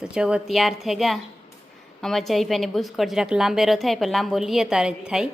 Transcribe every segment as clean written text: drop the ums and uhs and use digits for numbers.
તો જવો તૈયાર થઈ ગયા. અમારા જયભાઈની બુસ્કોટ જરાક લાંબેરો થાય પણ લાંબો લીએ તારે જ થાય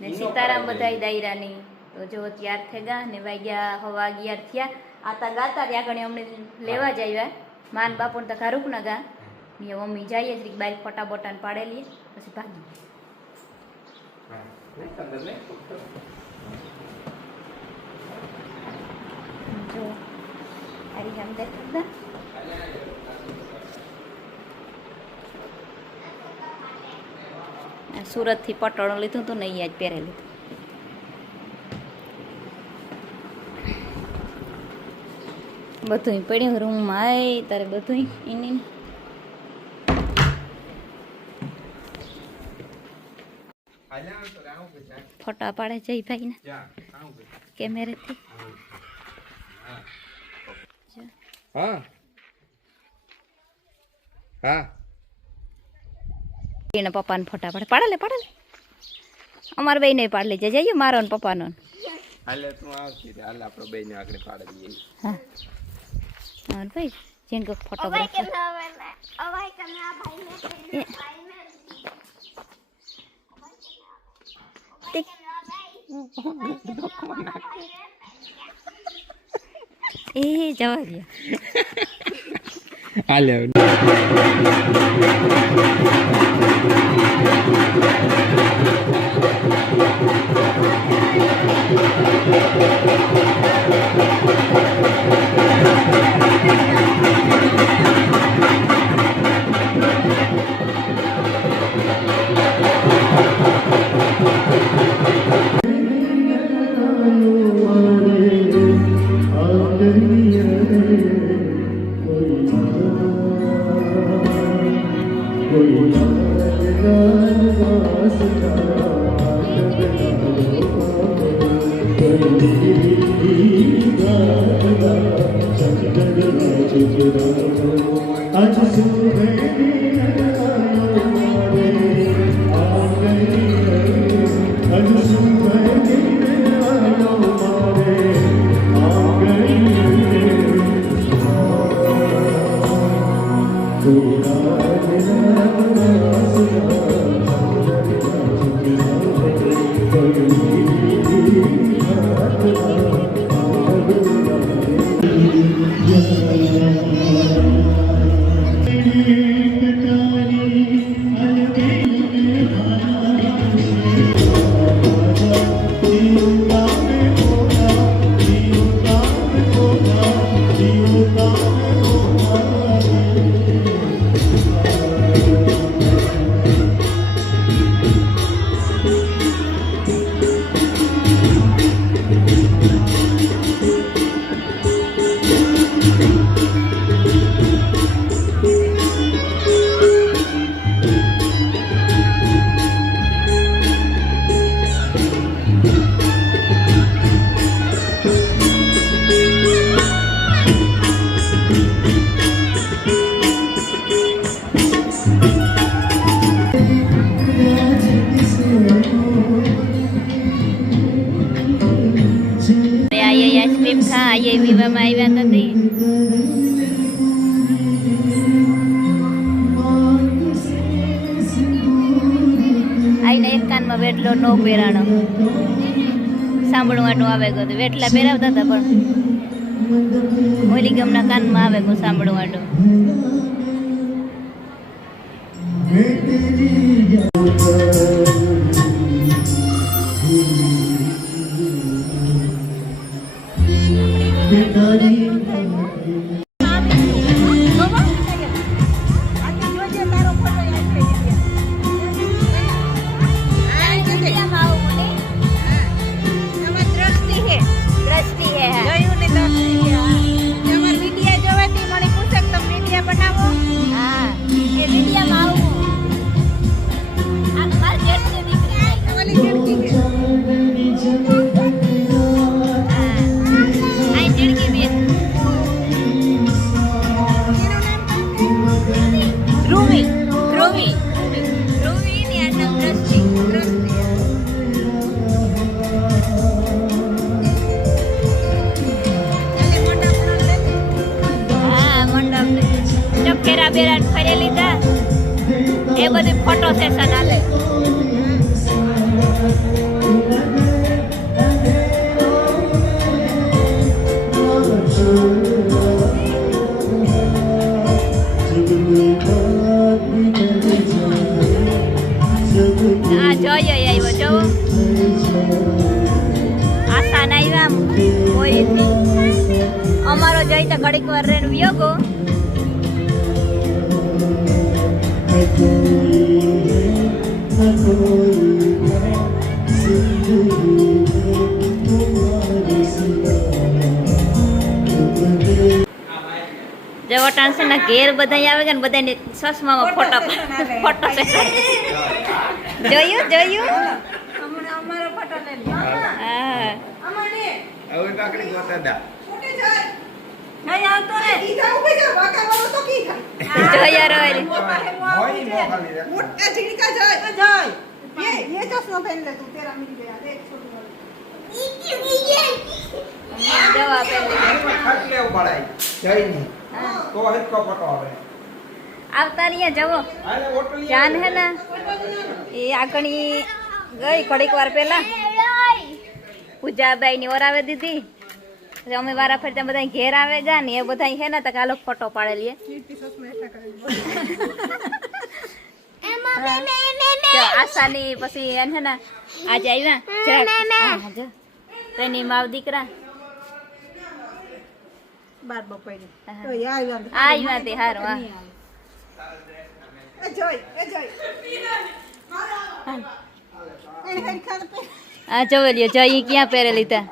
ને સીતારામ બધાય દાયરાની. તો જવો તૈયાર થઈ ગયા ને વાગ્યા 11 થયા. આતા ગાતા ત્યાં આગળ અમને લેવા જ આવ્યા. માન બાપુને તો ખારૂક ના ગા ને મમ્મી જઈએ જરીક બાર ફોટા બોટાને પાડેલી પછી ભાગી જો આરી હમ દેખતા સુરત થી પટોળું લીધું તો નહીં આજ પહેરે લીધું. બધું પડ્યું રૂમમાં આય તારે બધું એની ફોટા પાડે જયભાઈ ને કેમેરેથી. હા હા એના પપ્પાને ફોટા પાડે પાડે અમારે બે નહીં પાડ લેજે જઈએ મારો ને પપ્પાનો. હાલે તું આવતી હાલ આપણે બે ને આગળ પાડી દઈએ. હા હા ભાઈ જેન કો ફોટોગ્રાફર એ જવા દે હાલે આઈસ્ક્રીમ ખા એ વિવામાં આવ્યા નથી. આઈને એક કાનમાં વેટલો નો પહેરાણો સાંભળવાનું આવે ગયું વેટલા પહેરાવતા હતા પણ ઓલી ગમના કાનમાં આવે ગયું સાંભળવાનું. જો ફેરા બેરા ફરી લીધા એ બધી ફોટો સેશન હાલે. હા જોઈએ આવ્યો જો આસાન આવ્યા આમ કોઈ રીતની અમારો જોઈ તો ઘડીક વાર રેન વિયોગો. જેવો ટાંસન ના ઘેર બધા આવે ગયા ને બધાને ચશ્મામાં ફોટો જોયું હા હવે કાકડી ગોતા દા જોયા રોય મોઈ મોકલી દે મોટા ઝીણકા જાય ये चश्मा पहन ले तू तेरा मिल गया देख छोटू જવાબ ખાટ લેવું પડાય જઈ ની તો હિત કો ફોટો આવે આવતા રહ્યા જવો આને હોટલ જાન હે ને એ આગણી ગઈ ઘડીક વાર પહેલા પૂજાબાઈ ની ઓરાવે દીધી પછી અમે વારા ફરતા બધા ઘેર આવે ગયા ને એ બધા હે ને તો કાલો ફોટો પાડે લઈએ. આશાની પછી એને હે ને આજે આવ્યા જો તેની માવ દીકરા બાર બપોરે હા. તો યાર આવ્યા તે હારું હા એ જોઈ એને હેડ ખાને પે આ જોવે લ્યો જો ઈ ક્યાં પહેરે લીધા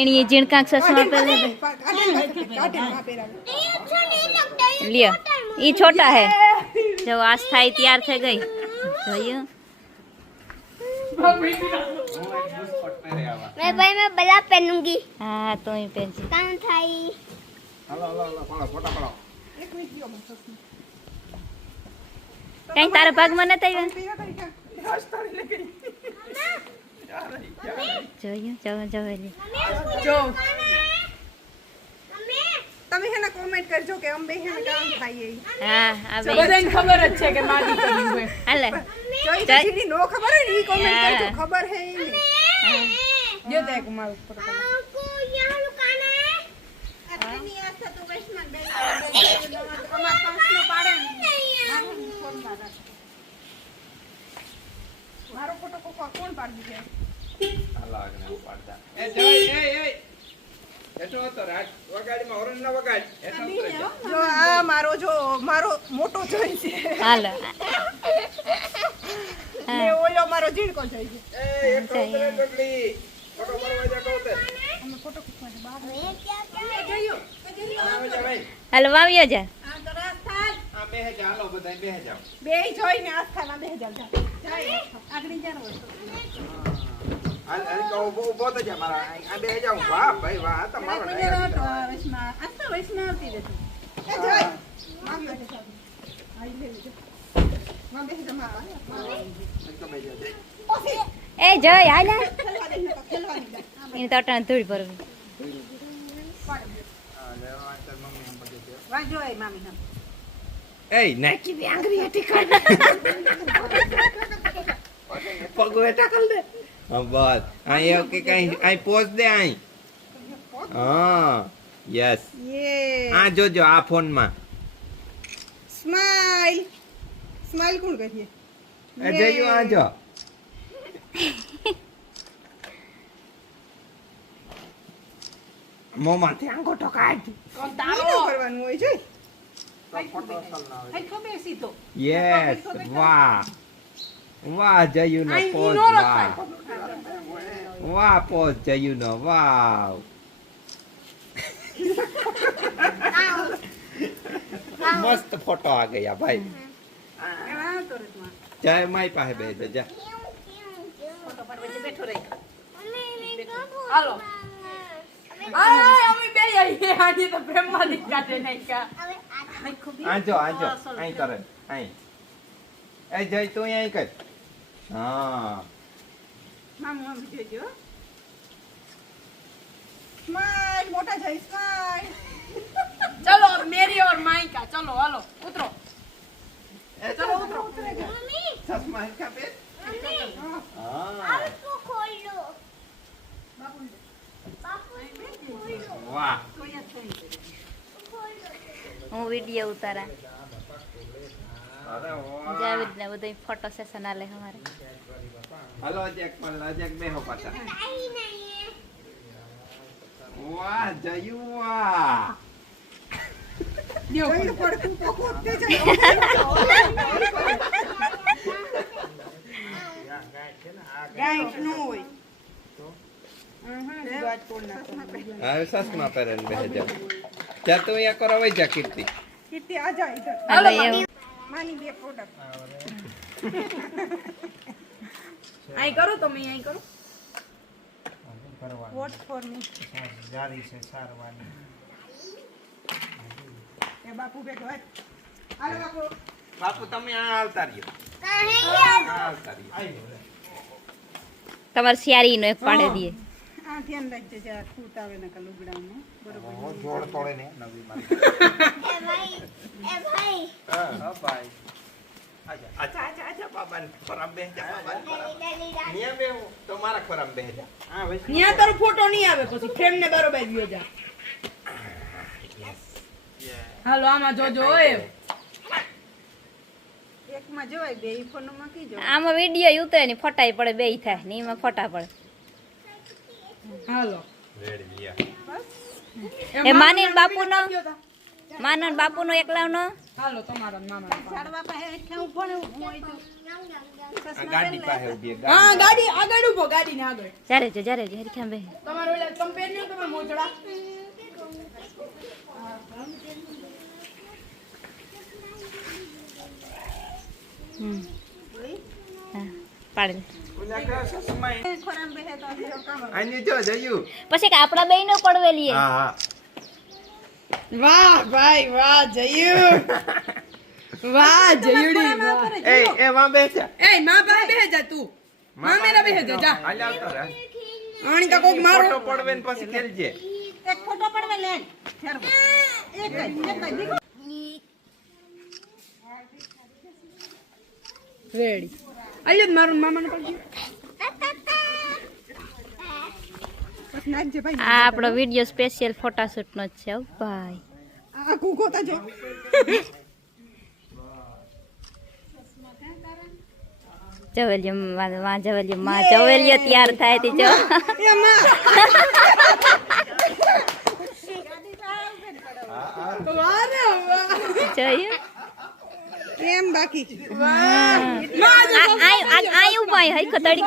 એની ઝીણકાંક ચશ્મા પહેરે કાટે માં પહેરાવે લ્યો ઈ છોટા હે જો આસ્થા તૈયાર થઈ ગઈ જોયું मैं भाई मैं बड़ा पहनूंगी હા તો ઈ પહેરજી कान थाई હાલો પાડો ફોટા પાડો એક મિનિટ લ્યો મને ચશ્મા કઈ તારા ભાગમાં નતા આવ્યા પીવા કરી કા રાસ તારી લગી જોયું જોવે લ્યો જો તમે હેને કોમેન્ટ કરજો કે અંબે હેને કામ થાય હા આ બે બધાને ખબર જ છે કે મારી કર્યું હોય હાલે જોઈ તો જીની નો ખબર હોય ને ઈ કોમેન્ટ કરજો ખબર હે ઈ જો દેખ માર ઉપર आपको यहाँ रुकाना है આટલી આસ્થા તો વૈષ્ણવ બેન અમાર પાંચનો પાડે મારો ફોટો કોણ પાડી દે હાલો આગળ પાડતા એ જય એ એટો તો રાત વગાડીમાં હોરન ના વગાડ એટો જો આ મારો મોટો જોઈ છે હાલો ને ઓલો મારો ઝીણકો જોઈ છે એ એક કોતરે ટકલી ફોટો મારવા જા કોતે અમે ફોટો ખીચવા બહાર मैं क्या क्या જોયો આવે જા ભાઈ હાલો વાવ્યો જા આ તો રાસ્તાલ આ બેહે જા હાલો બધાય બેહે જાઓ બે જોઈને આસ્થાના બે જાવ જાય આગળ જાનો હાલ કહો ઉભો તો જા મારા આ બેહે જાઓ વાહ ભાઈ વાહ આ તો મારો વૈષ્ણવ આવતી રહેતી એ જોઈ મામ બેઠે સાહેબ આઈ લે મામ બેઠે જમા તો બેહે જા ઓસી એ જય હાલે ખેલવાની દે એને તો અટાણ ધૂળ ભરવી આ લેવા તાર મમ્મી એમ પગે છે વાજો એ મામી હમ એ નાકી ની આંગળી હેઠી કર પગો હેઠા કર દે હા બસ અહીં એવું કે કઈ અહીં પોઝ દે અહીં હા યસ યે આ જોજો આ ફોન માં સ્માઈલ સ્માઈલ કોણ કરીએ એ જયું આ જો મોમાંથી આંગોઠો કાઢ તારો કરવાનું હોય જોઈ યસ વાહ વાહ જયું નો પોઝ વાહ વાહ પોઝ જયું નો વાહ મસ્ત ફોટો આ ગયા ભાઈ જય માઈ પાસે બે જા हालो આજો અહીં કરે અહીં એ જય તું અહીં કર હા મામુ આમ જોજો स्माइल मोटा जाए स्माइल चलो अब मेरी और माई का ચલો હાલો ઉતરો એ ચલો ઉતરો ચશ્મા હેરખા પહેર હા વાહ હું વિડીયો ઉતારા અરે વાહ જાવેદ ને બધું ફોટો સેશન આલે અમારે હલો અજક પણ અજક બેહો પાછા વાહ જયુ વાહ લ્યો પડકું પોકું તે ગાય નો હોય હવે ચશ્મા પહેરીને બેસી જાવ ત્યાં તું અહીંયા કરો વઈ જા કીર્તિ કીર્તિ આ જા ઇધર હાલો એવું માની બે પ્રોડક્ટ આઈ કરો તમે આઈ કરો વોટ ફોર મી જારી છે સારવાની એ બાપુ બેઠો હાલો બાપુ બાપુ તમે આ આવતા રહ્યો આવતા રહ્યો તમારે શિયારીનો એક પાડે દઈએ આ ધ્યાન રાખજો જરા ખૂટ આવે ને કલુગડામાં બરોબર જોડ તોડે ને નવી મારી હા ભાઈ આજા બાબા ખરાબ બેહ જા બાબા નિયા બેહો તો મારા ખરાબ બેહ જા હા ભાઈ ન્યા તારો ફોટો નહીં આવે પછી ફ્રેમ ને બરોબર વ્યો જા હાલો આમાં જોજો ઓય એકમાં જોવાય બે ફોનમાં કી જો આમાં વિડીયો ઉતરે ને ફોટાય પડે બેય થાય ને એમાં ફોટા પડે હાલો રેડી લ્યા એ માની બાપુનો માનો બાપુનો એકલાવનો હાલો તમારો મામા સાડવા પાસે ઠેવું પણ હોય તો આ ગાડી પાસે ઉભી હા ગાડી આગળ ઉભો ગાડી ને આગળ જ્યારે હરીખામ બે તમારો ઓલા કંપેર ને તમાર મોજડા હા પાડે ખોરામ બેહે તો કામ આની જો જયું પછી કે આપડા બેયનો પડવેલી હા હા વાહ ભાઈ વાહ જયુ વાહ જયુડી વાહ એ માં બેસા એ માં પાસે બેહે જા તું માં મેરા બેહે જા જા હાલ આવતો રહે આણી કા કોક મારો ફોટો પડવે ને પછી ખેલજે એક ફોટો પડવે લે એક દીકો રેડી આયો મારું મામાને પડ્યું નાખજે ભાઈ આ આપણો વિડીયો સ્પેશિયલ ફોટોશૂટ નો છે હો ભાઈ આ કુકો તા જો જવેલિયમ માં જવેલિયમ માં જવેલિયો તૈયાર થાય તી જો એમાં વારે વાહ જોયું એમ બાકી આ આયું ભાઈ હઈ ખતડી